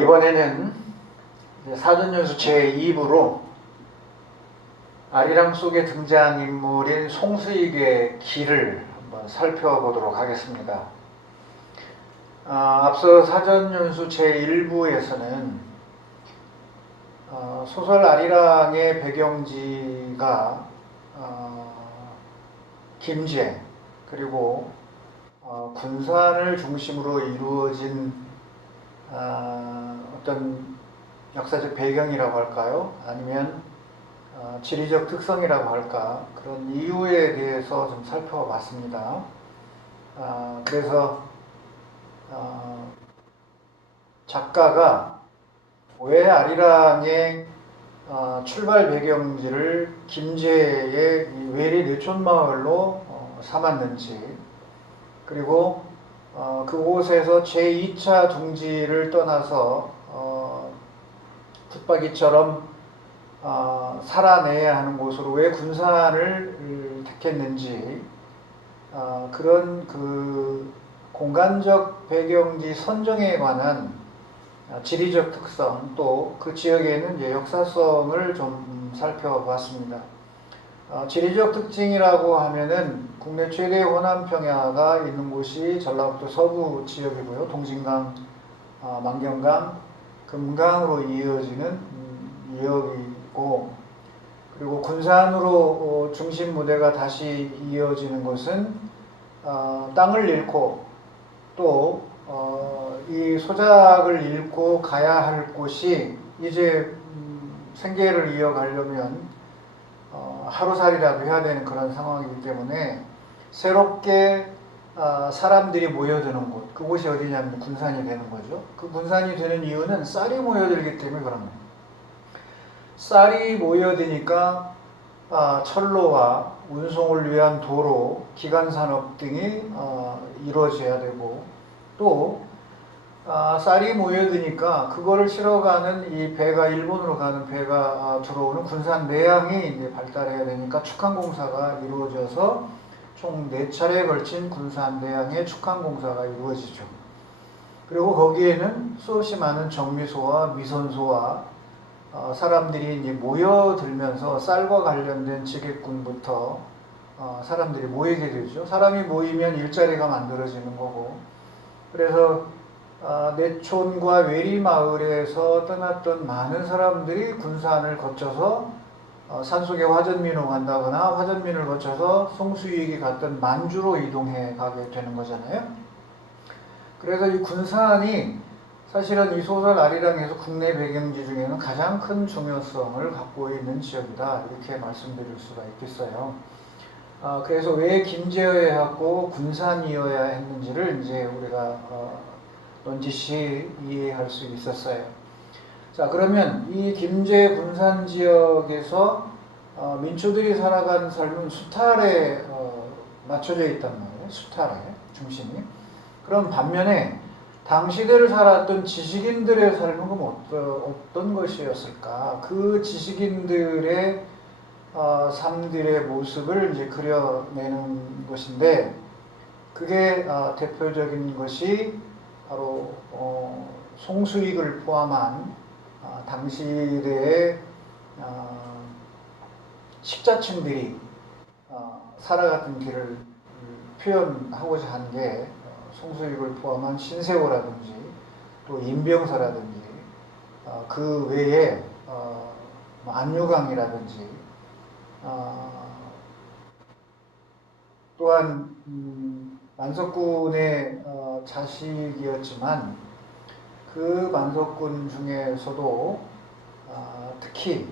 이번에는 사전연수 제2부로 아리랑 속의 등장인물인 송수익의 길을 한번 살펴보도록 하겠습니다. 앞서 사전연수 제1부에서는 소설 아리랑의 배경지가 김제 그리고 군산을 중심으로 이루어진 어떤 역사적 배경이라고 할까요? 아니면 지리적 특성이라고 할까? 그런 이유에 대해서 좀 살펴봤습니다. 그래서 작가가 왜 아리랑의 출발 배경지를 김제의 외리 내촌마을로 삼았는지, 그리고 그곳에서 제2차 둥지를 떠나서 붙박이처럼 살아내야 하는 곳으로 왜 군산을 택했는지, 그런 그 공간적 배경지 선정에 관한 지리적 특성, 또 그 지역에는 역사성을 좀 살펴봤습니다. 지리적 특징이라고 하면은 국내 최대의 호남평야가 있는 곳이 전라북도 서부 지역이고요. 동진강, 만경강, 금강으로 이어지는 지역이고, 그리고 군산으로 중심 무대가 다시 이어지는 곳은 땅을 잃고 또 이 소작을 잃고 가야 할 곳이 이제 생계를 이어가려면 하루살이라도 해야 되는 그런 상황이기 때문에 새롭게 사람들이 모여드는 곳, 그곳이 어디냐면 군산이 되는 거죠. 그 군산이 되는 이유는 쌀이 모여들기 때문에 그런 거예요. 쌀이 모여드니까 철로와 운송을 위한 도로, 기간산업 등이 이루어져야 되고, 또 쌀이 모여드니까 그거를 실어가는 이 배가, 일본으로 가는 배가 들어오는 군산 내항이 이제 발달해야 되니까 축항공사가 이루어져서 총 4차례에 걸친 군산 내항의 축항공사가 이루어지죠. 그리고 거기에는 수없이 많은 정미소와 미선소와 사람들이 이제 모여들면서 쌀과 관련된 지객꾼부터 사람들이 모이게 되죠. 사람이 모이면 일자리가 만들어지는 거고, 그래서 내촌과 외리마을에서 떠났던 많은 사람들이 군산을 거쳐서 산속에 화전민으로 간다거나 화전민을 거쳐서 송수익이 갔던 만주로 이동해 가게 되는 거잖아요. 그래서 이 군산이 사실은 이 소설 아리랑에서 국내 배경지 중에는 가장 큰 중요성을 갖고 있는 지역이다, 이렇게 말씀드릴 수가 있겠어요. 그래서 왜 김제여야 하고 군산이어야 했는지를 이제 우리가 넌지시 이해할 수 있었어요. 자, 그러면 이 김제 군산 지역에서 민초들이 살아가는 삶은 수탈에 맞춰져 있단 말이에요. 수탈에 중심이. 그럼 반면에 당시대를 살았던 지식인들의 삶은 어떤 것이었을까? 그 지식인들의 삶들의 모습을 이제 그려내는 것인데, 그게 대표적인 것이 바로 송수익을 포함한 당시대의 식자층들이 살아갔던 길을 표현하고자 한 게 송수익을 포함한 신세호라든지 또 임병사라든지 그 외에 안유강이라든지 또한 만석군의 자식이었지만 그 만석군 중에서도 특히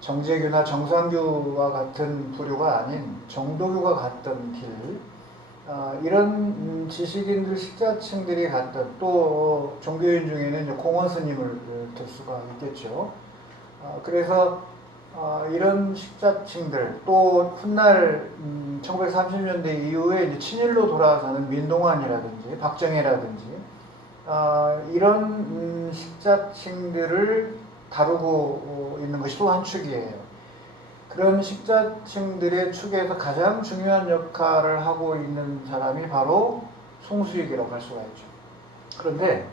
정재규나 정상규와 같은 부류가 아닌 정도규가 갔던 길, 이런 지식인들 식자층들이 갔던, 또 종교인 중에는 이제 공원 스님을 들 수가 있겠죠. 그래서 이런 식자층들, 또 훗날 1930년대 이후에 이제 친일로 돌아서는 민동환이라든지 박정혜라든지 이런 식자층들을 다루고 있는 것이 또 한 축이에요. 그런 식자층들의 축에서 가장 중요한 역할을 하고 있는 사람이 바로 송수익이라고 할 수가 있죠. 그런데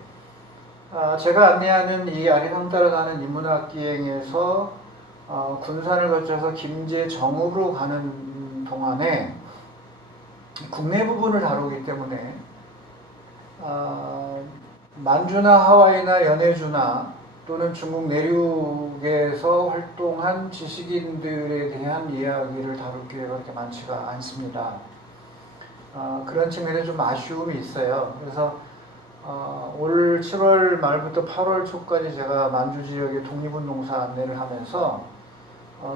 제가 안내하는 이 아리랑 따라가는 인문학기행에서 군산을 거쳐서 김제 정읍으로 가는 동안에 국내 부분을 다루기 때문에 만주나 하와이나 연해주나 또는 중국 내륙에서 활동한 지식인들에 대한 이야기를 다룰 기회가 그렇게 많지가 않습니다. 그런 측면에 좀 아쉬움이 있어요. 그래서 올 7월 말부터 8월 초까지 제가 만주 지역의 독립운동사 안내를 하면서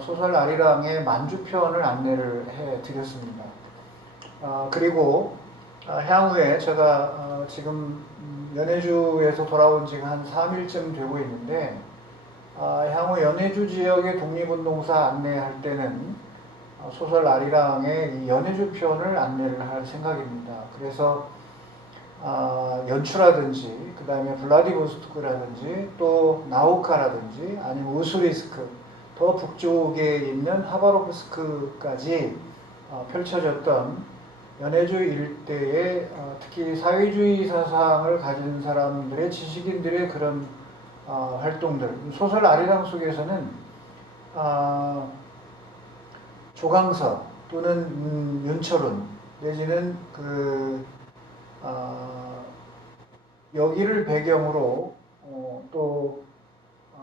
소설 아리랑의 만주편을 안내를 해드렸습니다. 그리고 향후에 제가 지금 연해주에서 돌아온 지가 한 3일쯤 되고 있는데 향후 연해주 지역의 독립운동사 안내할 때는 소설 아리랑의 이 연해주 편을 안내를 할 생각입니다. 그래서 연추라든지 그 다음에 블라디보스토크라든지 또 나우카라든지 아니면 우수리스크 더 북쪽에 있는 하바롭스크까지 펼쳐졌던 연해주 일대의 특히 사회주의 사상을 가진 사람들의 지식인들의 그런 활동들 소설 아리랑 속에서는 조강서 또는 윤철훈 내지는 여기를 배경으로 또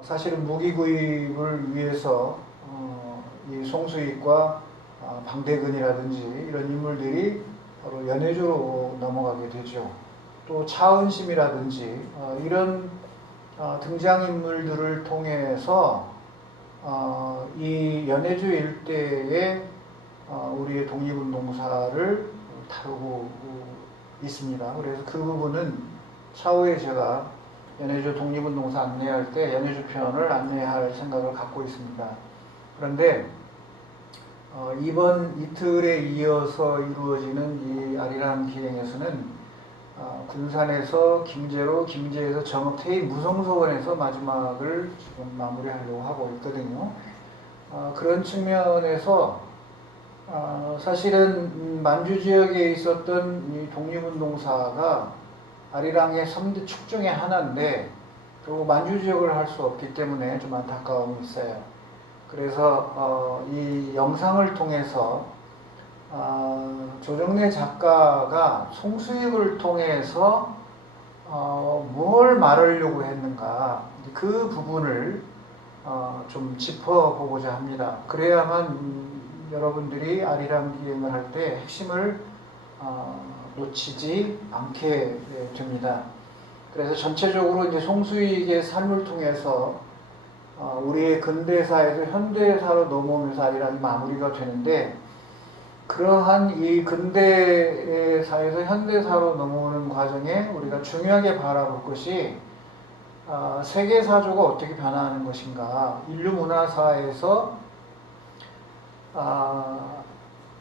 사실은 무기 구입을 위해서 이 송수익과 방대근이라든지 이런 인물들이 바로 연해주로 넘어가게 되죠. 또 차은심이라든지 이런 등장인물들을 통해서 이 연해주 일대의 우리의 독립운동사를 다루고 있습니다. 그래서 그 부분은 차후에 제가 연해주 독립운동사 안내할 때 연해주 편을 안내할 생각을 갖고 있습니다. 그런데 이번 이틀에 이어서 이루어지는 이 아리랑 기행에서는 군산에서 김제로, 김제에서 정읍 태희 무성서원에서 마지막을 지금 마무리하려고 하고 있거든요. 그런 측면에서 사실은 만주 지역에 있었던 이 독립운동사가 아리랑의 3대 축 중에 하나인데 결국 만주 지역을 할 수 없기 때문에 좀 안타까움이 있어요. 그래서 이 영상을 통해서 조정래 작가가 송수익을 통해서 뭘 말하려고 했는가 그 부분을 좀 짚어보고자 합니다. 그래야만 여러분들이 아리랑 기행을 할 때 핵심을 놓치지 않게 됩니다. 그래서 전체적으로 이제 송수익의 삶을 통해서 우리의 근대사에서 현대사로 넘어오면서 아리랑이 마무리가 되는데 그러한 이 근대사에서 현대사로 넘어오는 과정에 우리가 중요하게 바라볼 것이 세계사조가 어떻게 변화하는 것인가 인류문화사에서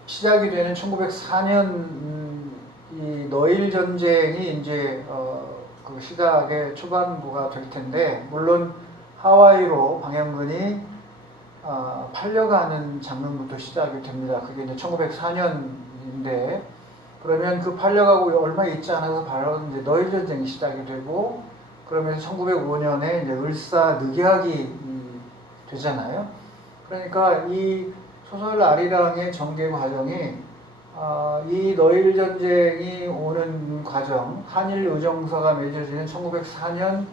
시작이 되는 1904년 이 너일 전쟁이 이제 그 시작의 초반부가 될 텐데 물론 하와이로 방향근이 팔려가는 장면부터 시작이 됩니다. 그게 이제 1904년인데 그러면 그 팔려가고 얼마 있지 않아서 바로 이제 너일 전쟁이 시작이 되고 그러면서 1905년에 이제 을사늑약이 되잖아요. 그러니까 이 소설 아리랑의 전개 과정이 이 너일 전쟁이 오는 과정, 한일 의정서가 맺어지는 1904년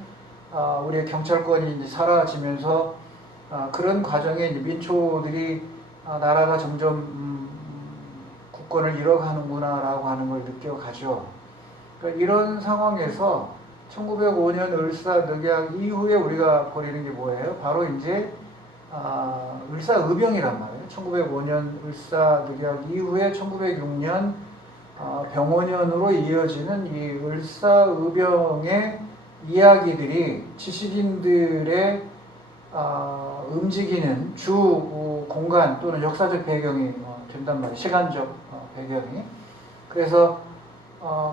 우리의 경찰권이 이제 사라지면서 그런 과정에 이제 민초들이 나라가 점점 국권을 잃어가는구나라고 하는 걸 느껴가죠. 그러니까 이런 상황에서 1905년 을사늑약 이후에 우리가 벌이는 게 뭐예요? 바로 이제 을사의병이란 말이에요. 1905년 을사늑약 이후에 1906년 병원년으로 이어지는 이 을사의병의 이야기들이 지식인들의 움직이는 주 공간 또는 역사적 배경이 된단 말이에요. 시간적 배경이. 그래서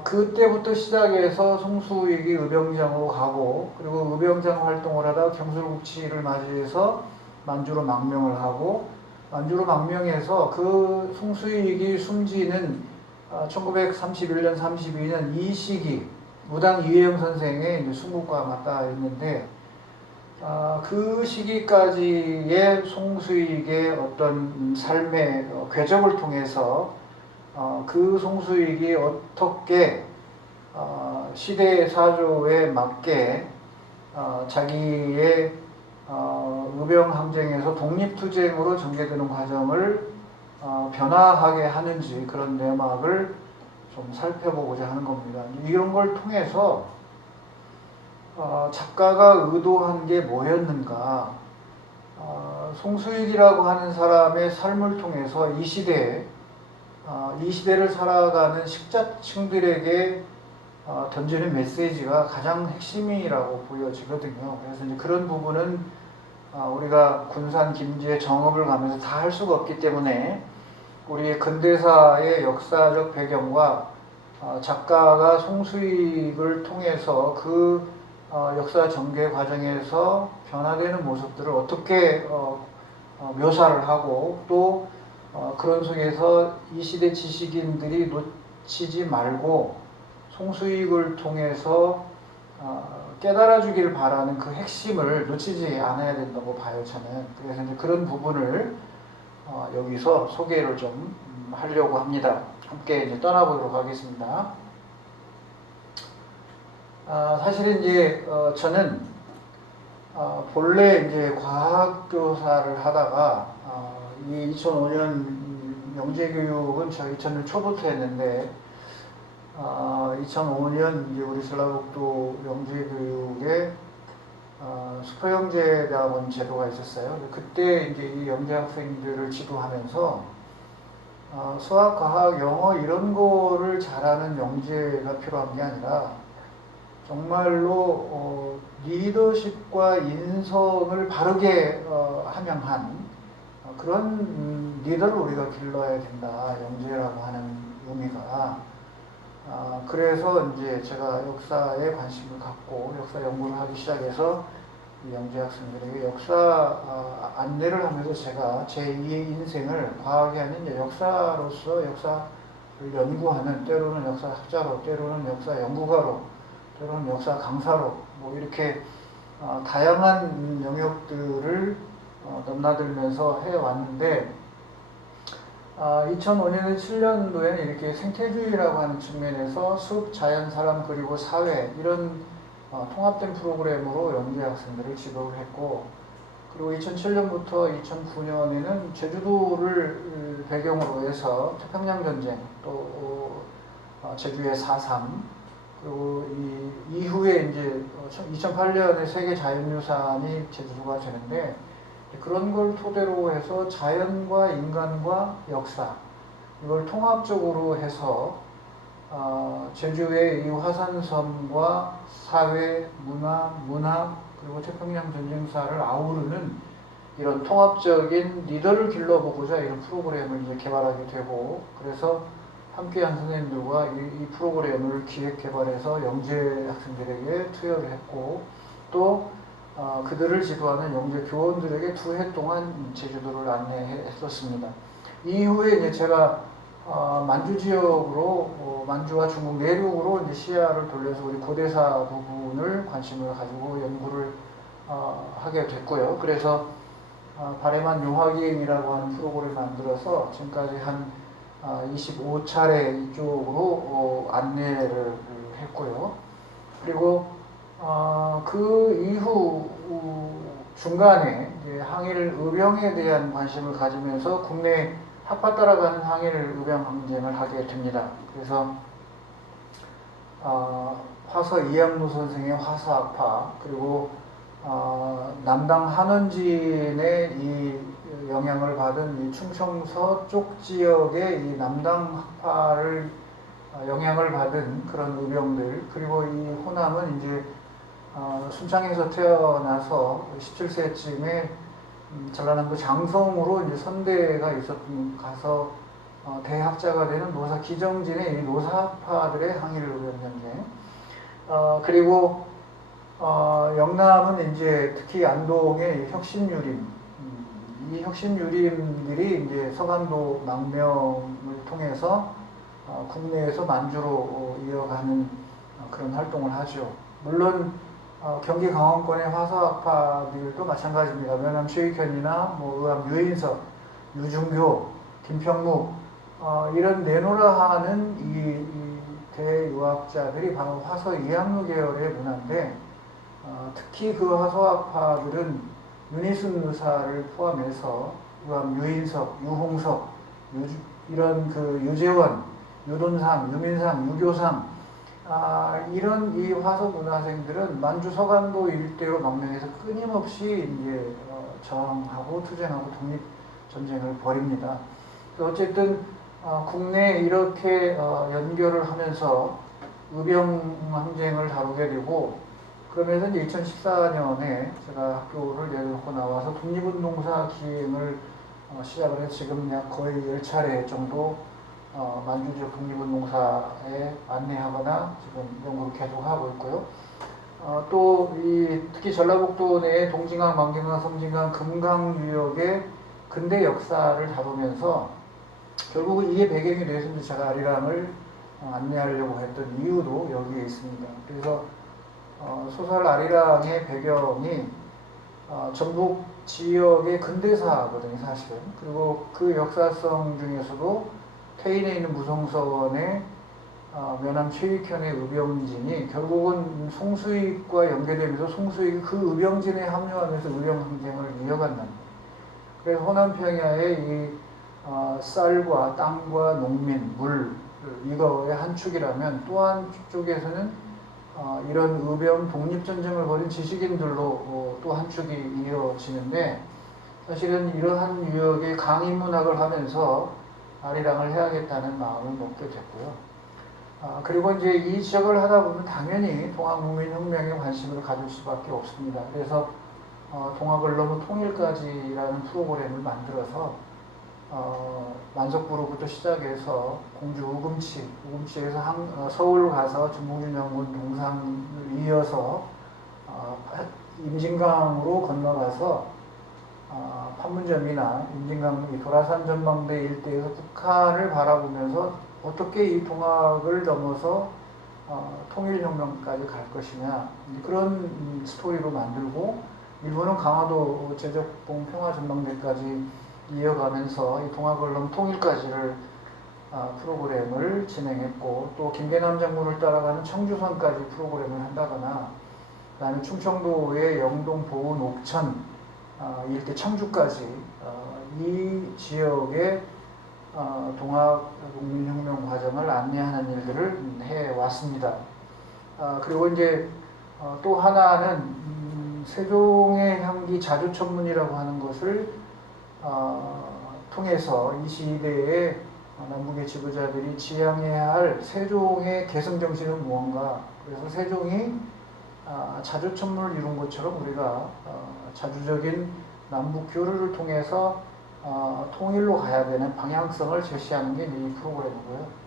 그때부터 시작해서 송수익이 의병장으로 가고 그리고 의병장 활동을 하다 경술국치를 맞이해서 만주로 망명을 하고 만주로 망명해서 그 송수익이 숨지는 1931년, 32년 이 시기 무당 이회영 선생의 이제 순국과 맞닿아 있는데, 그 시기까지의 송수익의 어떤 삶의 궤적을 통해서 그 송수익이 어떻게 시대 사조에 맞게 자기의 의병 항쟁에서 독립투쟁으로 전개되는 과정을 변화하게 하는지, 그런 내막을 좀 살펴보고자 하는 겁니다. 이런 걸 통해서 작가가 의도한 게 뭐였는가, 송수익이라고 하는 사람의 삶을 통해서 이 시대를 살아가는 식자층들에게 던지는 메시지가 가장 핵심이라고 보여지거든요. 그래서 이제 그런 부분은 우리가 군산 김제의 정업을 가면서 다 할 수가 없기 때문에 우리의 근대사의 역사적 배경과 작가가 송수익을 통해서 그 역사 전개 과정에서 변화되는 모습들을 어떻게 묘사를 하고, 또 그런 속에서 이 시대 지식인들이 놓치지 말고 송수익을 통해서 깨달아 주기를 바라는 그 핵심을 놓치지 않아야 된다고 봐요, 저는. 그래서 이제 그런 부분을 여기서 소개를 좀 하려고 합니다. 함께 이제 떠나보도록 하겠습니다. 사실은 이제 저는 본래 이제 과학교사를 하다가 이 2005년 영재교육은 저 2000년 초부터 했는데 2005년 이제 우리 전라북도 영재교육에 수포영재대학원 제도가 있었어요. 그때 이제 이 영재 학생들을 지도하면서 수학, 과학, 영어 이런 거를 잘하는 영재가 필요한 게 아니라 정말로 리더십과 인성을 바르게 함양한 그런 리더를 우리가 길러야 된다, 영재라고 하는 의미가. 그래서 이제 제가 역사에 관심을 갖고 역사 연구를 하기 시작해서 영재 학생들에게 역사 안내를 하면서 제가 제2의 인생을 과학이 아닌 역사로서 역사를 연구하는, 때로는 역사학자로, 때로는 역사 연구가로, 때로는 역사 강사로 뭐 이렇게 다양한 영역들을 넘나들면서 해왔는데 2005년, 7년도에는 이렇게 생태주의라고 하는 측면에서 숲, 자연, 사람, 그리고 사회 이런 통합된 프로그램으로 영재 학생들을 지도를 했고, 그리고 2007년부터 2009년에는 제주도를 배경으로 해서 태평양전쟁, 또 제주의 4.3, 그리고 이후에 이제 2008년에 세계 자연유산이 제주도가 되는데, 그런 걸 토대로 해서 자연과 인간과 역사 이걸 통합적으로 해서 제주의 이 화산섬과 사회, 문화 그리고 태평양 전쟁사를 아우르는 이런 통합적인 리더를 길러보고자 이런 프로그램을 이제 개발하게 되고, 그래서 함께한 선생님들과 이 프로그램을 기획 개발해서 영재 학생들에게 투여를 했고, 또 그들을 지도하는 영재 교원들에게 2해 동안 제주도를 안내했었습니다. 이후에 이제 제가 만주 지역으로 만주와 중국 내륙으로 이제 시야를 돌려서 우리 고대사 부분을 관심을 가지고 연구를 하게 됐고요. 그래서 바레만 용화기행이라고 하는 프로그램을 만들어서 지금까지 한 25차례 이쪽으로 안내를 했고요. 그리고 그 이후 중간에 이제 항일 의병에 대한 관심을 가지면서 국내 학파 따라가는 항일 의병 항쟁을 하게 됩니다. 그래서 화서 이양무 선생의 화서학파, 그리고 남당 한원진의 이 영향을 받은 이 충청 서쪽 지역의 이 남당 학파를 영향을 받은 그런 의병들, 그리고 이 호남은 이제 순창에서 태어나서 17세쯤에 전라남도 장성으로 이제 선대가 있었던, 가서 대학자가 되는 노사 기정진의 이 노사파들의 항일 의병 전쟁, 그리고 영남은 이제 특히 안동의 혁신유림, 이 혁신유림들이 이제 서간도 망명을 통해서 국내에서 만주로 이어가는 그런 활동을 하죠. 물론 경기 강원권의 화서학파들도 마찬가지입니다. 면함 최익현이나 뭐 의암 유인석, 유중교, 김평무 이런 내노라 하는 이 대유학자들이 바로 화서 이항로 계열의 문화인데 특히 그 화서학파들은 윤희순 의사를 포함해서 의암 유인석, 유홍석, 이런 그 유재원, 유돈상, 유민상, 유교상 이런 이 화서 문화생들은 만주 서간도 일대로 망명해서 끊임없이 이제 저항하고 투쟁하고 독립 전쟁을 벌입니다. 어쨌든 국내에 이렇게 연결을 하면서 의병 항쟁을 다루게 되고 그러면서 이제 2014년에 제가 학교를 내놓고 나와서 독립운동사 기행을 시작을 해서 지금 약 거의 10차례 정도 만주 지역 독립운동사에 안내하거나 지금 연구를 계속하고 있고요. 또 특히 전라북도 내의 동진강, 만경강, 섬진강, 금강 유역의 근대 역사를 다루면서 결국은 이게 배경이 돼서 제가 아리랑을 안내하려고 했던 이유도 여기에 있습니다. 그래서 소설 아리랑의 배경이 전북 지역의 근대사거든요, 사실은. 그리고 그 역사성 중에서도 태인에 있는 무성서원의 면함 최익현의 의병진이 결국은 송수익과 연계되면서 송수익이 그 의병진에 합류하면서 의병 항쟁을 이어간다는 거예요. 그래서 호남평야의 이 쌀과 땅과 농민, 물 이거의 한 축이라면 또 한쪽에서는 이런 의병 독립전쟁을 벌인 지식인들로 또 한 축이 이어지는데 사실은 이러한 유역의 강인문학을 하면서 아리랑을 해야겠다는 마음을 먹게 됐고요. 그리고 이제 이 지역을 하다 보면 당연히 동학국민혁명에 관심을 가질 수밖에 없습니다. 그래서 동학을 넘어 통일까지라는 프로그램을 만들어서 만석부로부터 시작해서 공주 우금치에서 서울 가서 전봉준 장군 동상을 이어서 임진강으로 건너가서 판문점이나 임진강 도라산 전망대 일대에서 북한을 바라보면서 어떻게 이 동학을 넘어서 통일혁명까지 갈 것이냐 그런 스토리로 만들고 일본은 강화도 제적봉 평화전망대까지 이어가면서 이 동학을 넘어 통일까지를 프로그램을 진행했고 또 김계남 장군을 따라가는 청주선까지 프로그램을 한다거나 그다음에 충청도의 영동, 보은, 옥천 일대 청주까지 이 지역의 동학국민혁명 과정을 안내하는 일들을 해왔습니다. 그리고 이제 또 하나는 세종의 향기 자주천문이라고 하는 것을 통해서 이 시대의 남북의 지도자들이 지향해야 할 세종의 개성정신은 무언가 그래서 세종이 자주천문을 이룬 것처럼 우리가 자주적인 남북 교류를 통해서 통일로 가야 되는 방향성을 제시하는 게 이 프로그램이고요.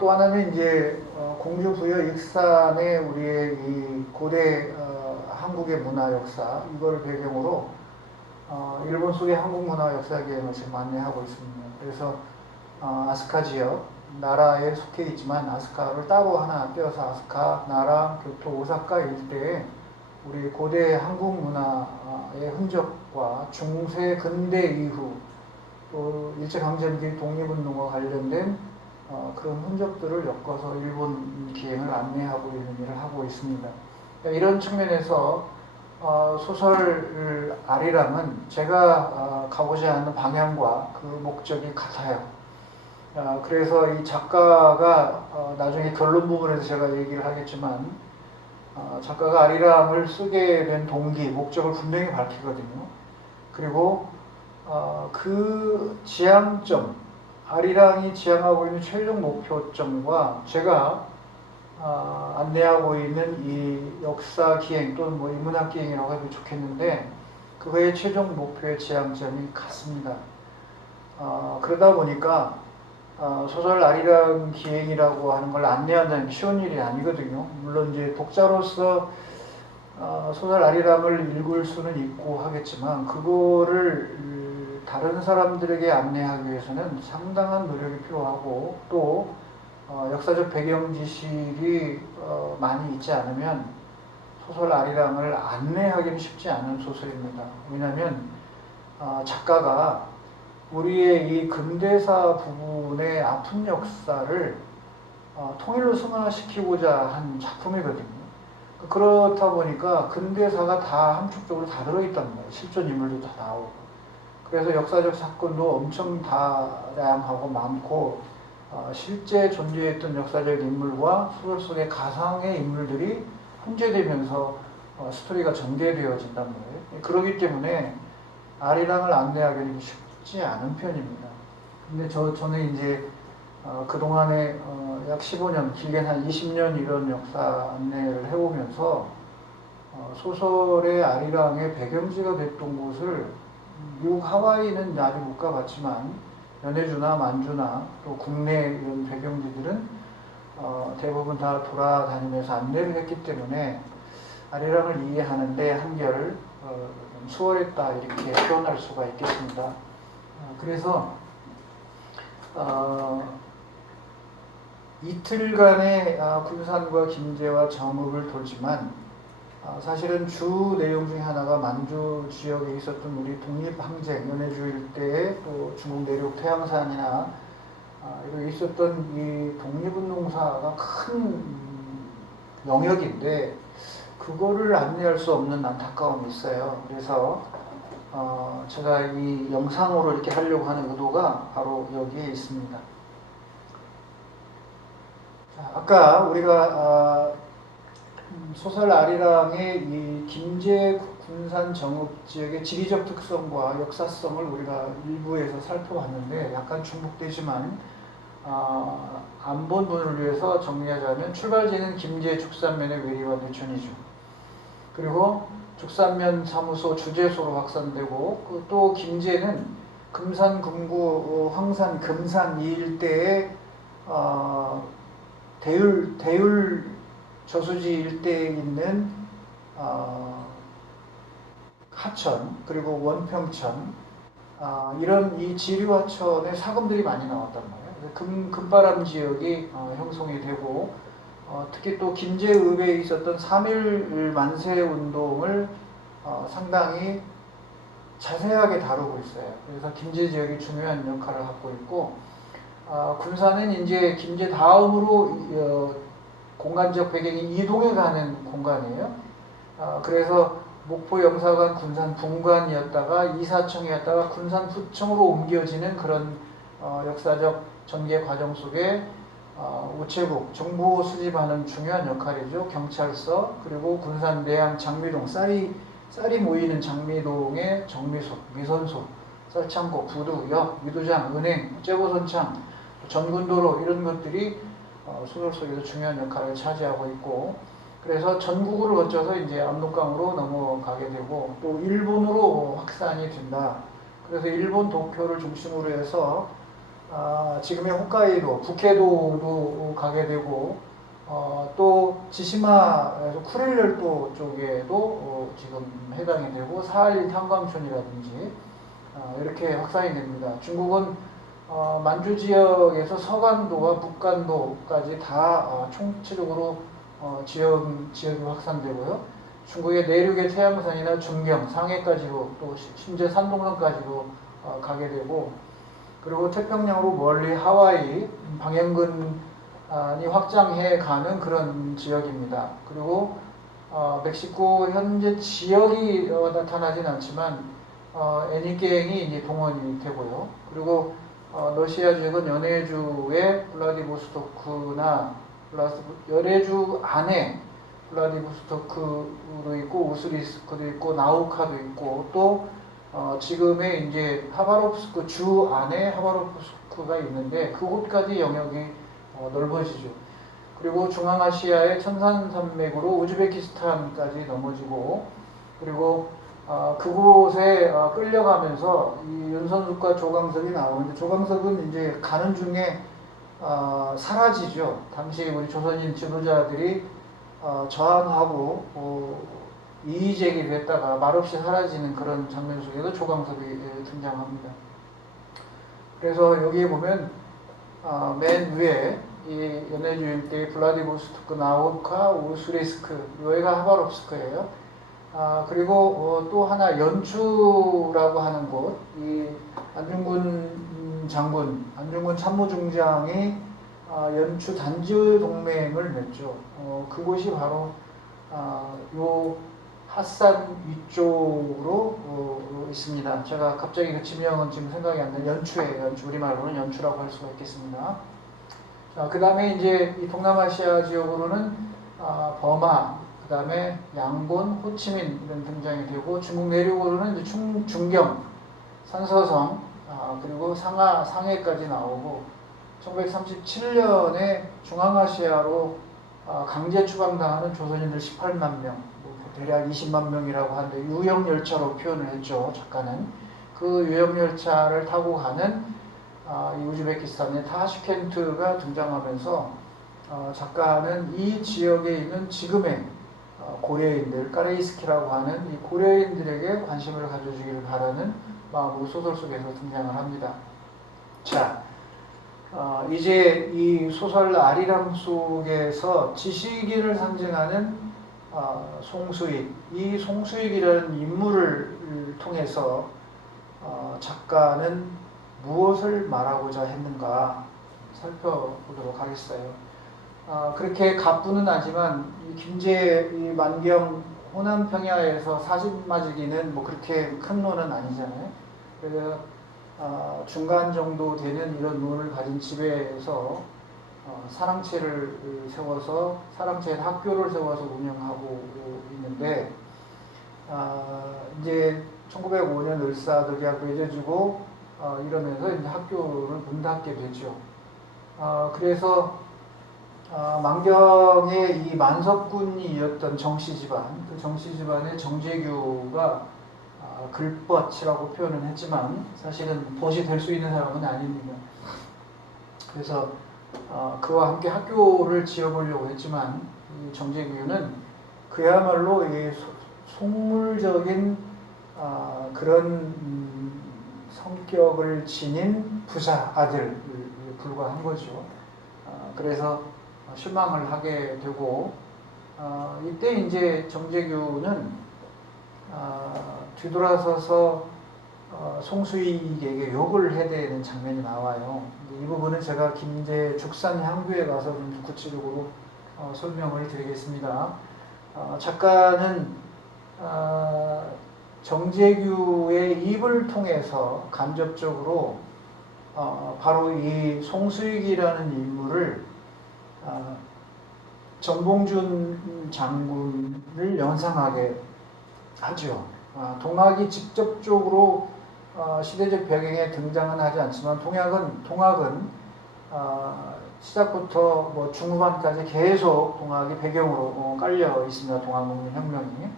또 하나는 이제 공주 부여 익산의 우리의 이 고대 한국의 문화 역사 이걸 배경으로 일본 속의 한국 문화 역사 기행을 지금 안내하고 있습니다. 그래서 아스카 지역 나라에 속해 있지만 아스카를 따로 하나 떼어서 아스카, 나라, 교토, 오사카 일대에 우리 고대 한국 문화의 흔적과 중세 근대 이후 또 일제강점기 독립운동과 관련된 그런 흔적들을 엮어서 일본 기행을 안내하고 있는 일을 하고 있습니다. 이런 측면에서 소설 아리랑은 제가 가고자 하는 방향과 그 목적이 같아요. 그래서 이 작가가 나중에 결론 부분에서 제가 얘기를 하겠지만 작가가 아리랑을 쓰게 된 동기, 목적을 분명히 밝히거든요. 그리고 그 지향점, 아리랑이 지향하고 있는 최종 목표점과 제가 안내하고 있는 이 역사 기행 또는 뭐 인문학 기행이라고 해도 좋겠는데 그거의 최종 목표의 지향점이 같습니다. 그러다 보니까 소설 아리랑 기행이라고 하는 걸 안내하는 쉬운 일이 아니거든요. 물론 이제 독자로서 소설 아리랑을 읽을 수는 있고 하겠지만 그거를 다른 사람들에게 안내하기 위해서는 상당한 노력이 필요하고 또 역사적 배경 지식이 많이 있지 않으면 소설 아리랑을 안내하기는 쉽지 않은 소설입니다. 왜냐하면 작가가 우리의 이 근대사 부분의 아픈 역사를 통일로 승화시키고자 한 작품이거든요. 그렇다 보니까 근대사가 다 함축적으로 다 들어있단 말이에요. 실존 인물도 다 나오고. 그래서 역사적 사건도 엄청 다양하고 많고 실제 존재했던 역사적 인물과 소설 속의 가상의 인물들이 혼재되면서 스토리가 전개되어진단 말이에요. 그렇기 때문에 아리랑을 안내하기는 쉽지 않은 편입니다. 근데 저는 이제 그동안에 약 15년, 길게는 한 20년 이런 역사 안내를 해오면서 소설의 아리랑의 배경지가 됐던 곳을 미국 하와이는 아직 못 가봤지만 연해주나 만주나 또 국내 이런 배경지들은 대부분 다 돌아다니면서 안내를 했기 때문에 아리랑을 이해하는데 한결 좀 수월했다 이렇게 표현할 수가 있겠습니다. 그래서 이틀간의 군산과 김제와 정읍을 돌지만 사실은 주 내용 중에 하나가 만주 지역에 있었던 우리 독립항쟁, 연해주 일대에 또 중국 내륙 태양산이나 이렇게 있었던 이 독립운동사가 큰 영역인데 그거를 안내할 수 없는 안타까움이 있어요. 그래서 제가 이 영상으로 이렇게 하려고 하는 의도가 바로 여기에 있습니다. 아까 우리가 소설 아리랑의 이 김제 군산 정읍 지역의 지리적 특성과 역사성을 우리가 일부에서 살펴봤는데 약간 중복되지만 안 본 분을 위해서 정리하자면 출발지는 김제 죽산면의 외리와 내촌이죠. 그리고 죽산면 사무소 주재소로 확산되고 또 김제는 금산, 금구, 황산, 금산 이 일대에 대율 저수지 일대에 있는 하천 그리고 원평천 이런 이 지류하천에 사금들이 많이 나왔단 말이에요. 금바람 지역이 형성이 되고 특히 또 김제읍에 있었던 3.1 만세 운동을 상당히 자세하게 다루고 있어요. 그래서 김제 지역이 중요한 역할을 하고 있고 군산은 이제 김제 다음으로 공간적 배경이 이동해 가는 공간이에요. 그래서 목포 영사관 군산 분관이었다가 이사청이었다가 군산 부청으로 옮겨지는 그런 역사적 전개 과정 속에 우체국, 정보 수집하는 중요한 역할이죠. 경찰서, 그리고 군산 내양 장미동, 쌀이 모이는 장미동의 정미소, 미선소, 쌀창고, 부두, 역, 유도장, 은행, 재고선창, 전군도로 이런 것들이 소설 속에서 중요한 역할을 차지하고 있고 그래서 전국을 거쳐서 이제 압록강으로 넘어가게 되고 또 일본으로 확산이 된다. 그래서 일본 도쿄를 중심으로 해서 지금의 홋카이도, 북해도도 가게 되고 또 지시마에서 쿠릴열도 쪽에도 지금 해당이 되고 사할 탄광촌이라든지 이렇게 확산이 됩니다. 중국은 만주 지역에서 서간도와 북간도까지 다 총체적으로 지역이 확산되고요. 중국의 내륙의 태양산이나 중경, 상해까지도 또 심지어 산동산까지도 가게 되고 그리고 태평양으로 멀리 하와이, 방해근이 확장해 가는 그런 지역입니다. 그리고 멕시코 현재 지역이 나타나진 않지만 애니갱이 이제 동원이 되고요. 그리고 러시아 지역은 연해주의 블라디보스토크나 연해주 안에 블라디보스토크도 있고 우스리스크도 있고 나우카도 있고 또 지금의 이제 하바롭스크 주 안에 하바롭스크가 있는데 그곳까지 영역이 넓어지죠. 그리고 중앙아시아의 천산산맥으로 우즈베키스탄까지 넘어지고 그리고 그곳에 끌려가면서 이 윤선숙과 조광석이 나오는데 조광석은 이제 가는 중에 사라지죠. 당시 우리 조선인 지도자들이 저항하고 이의제기 됐다가 말없이 사라지는 그런 장면 속에도 조광석이 등장합니다. 그래서 여기에 보면 맨 위에 이 연해주 일대의 블라디보스토크, 나우카, 우스리스크, 여기가 하바롭스크예요. 그리고 또 하나 연추라고 하는 곳, 이 안중근 장군, 안중근 참모중장이 연추 단주 동맹을 맺죠. 그곳이 바로 요 핫산 위쪽으로 있습니다. 제가 갑자기 그 지명은 지금 생각이 안 나요. 연추예요. 연추, 우리말로는 연추라고 할 수가 있겠습니다. 그 다음에 이제 이 동남아시아 지역으로는 버마, 그 다음에 양곤, 호치민 이런 등장이 되고, 중국 내륙으로는 이제 중경, 산서성, 그리고 상해까지 나오고, 1937년에 중앙아시아로 강제 추방당하는 조선인들 18만 명, 대략 20만 명이라고 하는데 유역열차로 표현을 했죠. 작가는 그 유역열차를 타고 가는 이 우즈베키스탄의 타슈켄트가 등장하면서 작가는 이 지역에 있는 지금의 고려인들, 까레이스키라고 하는 이 고려인들에게 관심을 가져주기를 바라는 마음으로 소설 속에서 등장을 합니다. 자, 이제 이 소설 아리랑 속에서 지식인을 상징하는 송수익, 이 송수익이라는 인물을 통해서 작가는 무엇을 말하고자 했는가 살펴보도록 하겠어요. 그렇게 가뿐은 하지만 이 만경 호남평야에서 사신맞이기는 뭐 그렇게 큰 논은 아니잖아요. 그래서 중간 정도 되는 이런 논을 가진 집에서 사랑채를 세워서 사랑채 학교를 세워서 운영하고 있는데, 이제 1905년 을사독약 맺어지고 이러면서 이제 학교를 문 닫게 되죠. 그래서 만경의 이 만석군이었던 정씨 집안, 그 정씨 집안의 정재규가 글벗이라고 표현은 했지만 사실은 벗이 될 수 있는 사람은 아닙니다. 그래서 그와 함께 학교를 지어보려고 했지만 이 정재규는 그야말로 이 속물적인 그런 성격을 지닌 부자 아들에 불과한 거죠. 그래서 실망을 하게 되고, 이때 이제 정재규는 뒤돌아서서 송수익에게 욕을 해대는 장면이 나와요. 이 부분은 제가 김제 죽산향교에 가서 좀 구체적으로 설명을 드리겠습니다. 작가는 정재규의 입을 통해서 간접적으로 바로 이 송수익이라는 인물을 전봉준 장군을 연상하게 하죠. 동학이 직접적으로 시대적 배경에 등장은 하지 않지만 동학은 시작부터 뭐 중후반까지 계속 동학이 배경으로 깔려 있습니다. 동학농민혁명이.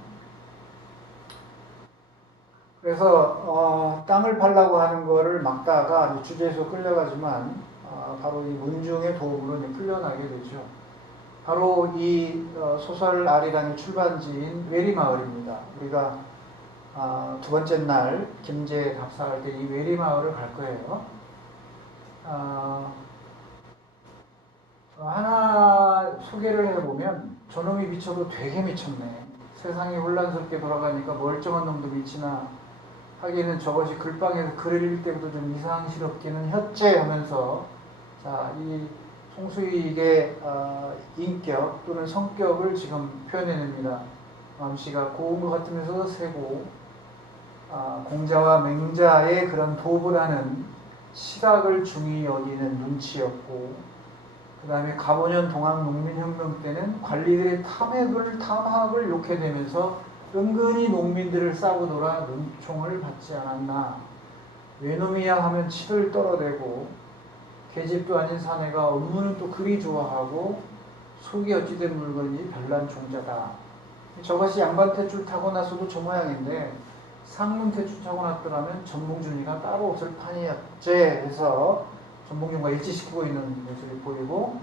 그래서 땅을 팔라고 하는 거를 막다가 주제에서 끌려가지만 바로 이 문중의 도움으로 풀려나게 되죠. 바로 이 소설 아리랑의 출판지인 외리마을입니다. 우리가 두 번째 날 김제 답사할 때 이 외리마을을 갈 거예요. 하나 소개를 해보면 저놈이 미쳐도 되게 미쳤네. 세상이 혼란스럽게 돌아가니까 멀쩡한 놈도 미치나 하기에는 저것이 글방에서 글을 읽을 때부터 좀 이상스럽기는 했지 하면서 이 송수익의 인격 또는 성격을 지금 표현해냅니다. 마음씨가 고운 것 같으면서도 세고 공자와 맹자의 그런 도부라는 시각을 중히 여기는 눈치였고, 그 다음에 가보년 동학농민혁명 때는 관리들의 탐학을 욕해대면서 은근히 농민들을 싸고 돌아 눈총을 받지 않았나. 외놈이야 하면 치를 떨어대고 계집도 아닌 사내가 업무는 또 그리 좋아하고 속이 어찌된 물건인지 별난 종자다. 저것이 양반탯줄 타고 나서도 저 모양인데 상문탯줄 타고 났더라면 전봉준이가 따로 없을 판이었지 해서 전봉준과 일치시키고 있는 모습이 보이고,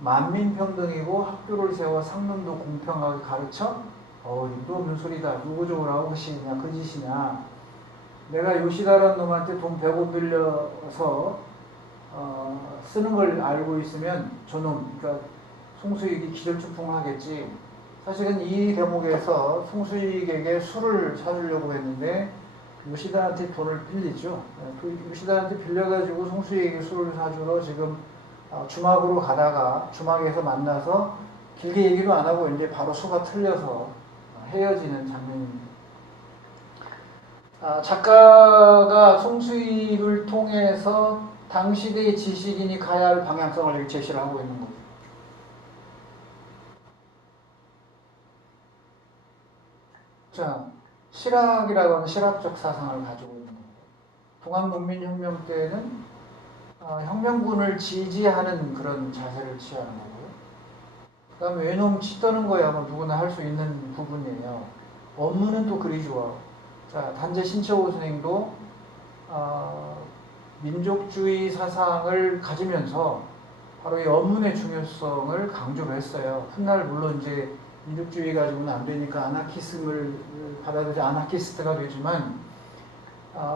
만민평등이고 학교를 세워 상문도 공평하게 가르쳐? 어림도 없는 소리다. 누구 좋으라고 그것이냐 그 짓이냐. 내가 요시다라는 놈한테 돈 100원 빌려서 쓰는 걸 알고 있으면 저놈, 그러니까 송수익이 기절초풍을 하겠지. 사실은 이 대목에서 송수익에게 술을 사주려고 했는데 요시다한테 돈을 빌리죠. 그 요시다한테 빌려가지고 송수익에게 술을 사주러 지금 주막으로 가다가 주막에서 만나서 길게 얘기도 안 하고 이제 바로 수가 틀려서 헤어지는 장면입니다. 작가가 송수익을 통해서 당시대의 지식인이 가야 할 방향성을 제시를 하고 있는 거죠. 자, 실학이라고 하는 실학적 사상을 가지고 있는 거예요. 동학문민혁명 때는 혁명군을 지지하는 그런 자세를 취하는 거고요. 그 다음에 외놈 치 떠는 거야 뭐 누구나 할 수 있는 부분이에요. 업무는 또 그리 좋아. 자, 단재 신채호 선생도 민족주의 사상을 가지면서 바로 이 업문의 중요성을 강조를 했어요. 훗날 물론 이제 민족주의 가지고는 안 되니까 아나키즘을 받아들여 아나키스트가 되지만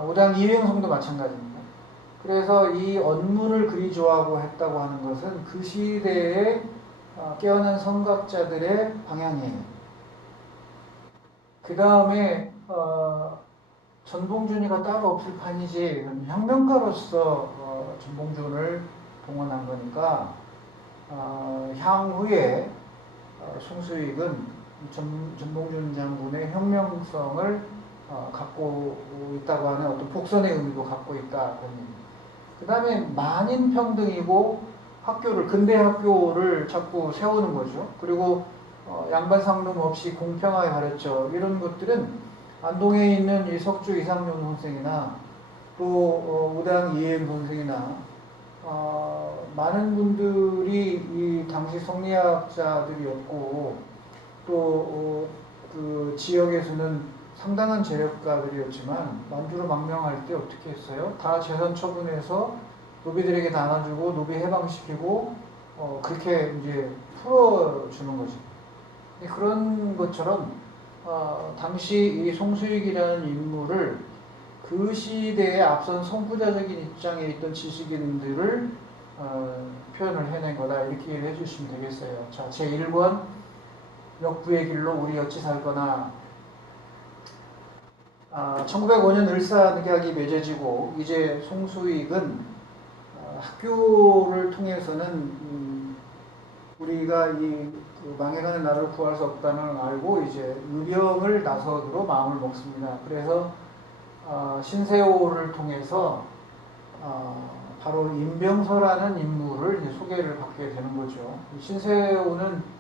오당 이회영성도 마찬가지입니다. 그래서 이 언문을 그리 좋아하고 했다고 하는 것은 그 시대에 깨어난 선각자들의 방향이에요. 그 다음에 전봉준이가 따로 없을 판이지 혁명가로서 전봉준을 동원한 거니까 향후에 송수익은 전봉준 장군의 혁명성을 갖고 있다고 하는 어떤 복선의 의미도 갖고 있다. 그 다음에 만인평등이고 학교를 근대 학교를 자꾸 세우는 거죠. 그리고 양반상름 없이 공평하게 가르쳐 이런 것들은 안동에 있는 이 석주 이상용 선생이나 또 우당 이혜영 선생이나 많은 분들이 이 당시 성리학자들이었고 또 그 지역에서는 상당한 재력가들이었지만 만주를 망명할 때 어떻게 했어요? 다 재산 처분해서 노비들에게 나눠주고 노비 해방시키고 그렇게 이제 풀어주는 거죠. 그런 것처럼 당시 이 송수익이라는 인물을 그 시대에 앞선 선구자적인 입장에 있던 지식인들을 표현을 해낸 거다 이렇게 이해를 해주시면 되겠어요. 자, 제1권 역부의 길로 우리 어찌 살거나 1905년 을사늑약이 맺어지고 이제 송수익은 학교를 통해서는 우리가 그 망해가는 나라를 구할 수 없다는 걸 알고 이제 의병을 나서기로 마음을 먹습니다. 그래서 신세호를 통해서 바로 임병서라는 인물을 이제 소개를 받게 되는 거죠. 신세호는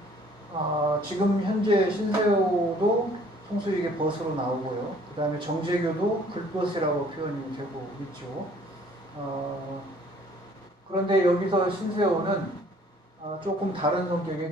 지금 현재 신세호도 송수익의 벗으로 나오고요. 그 다음에 정재교도 글벗이라고 표현이 되고 있죠. 그런데 여기서 신세호는 조금 다른 성격의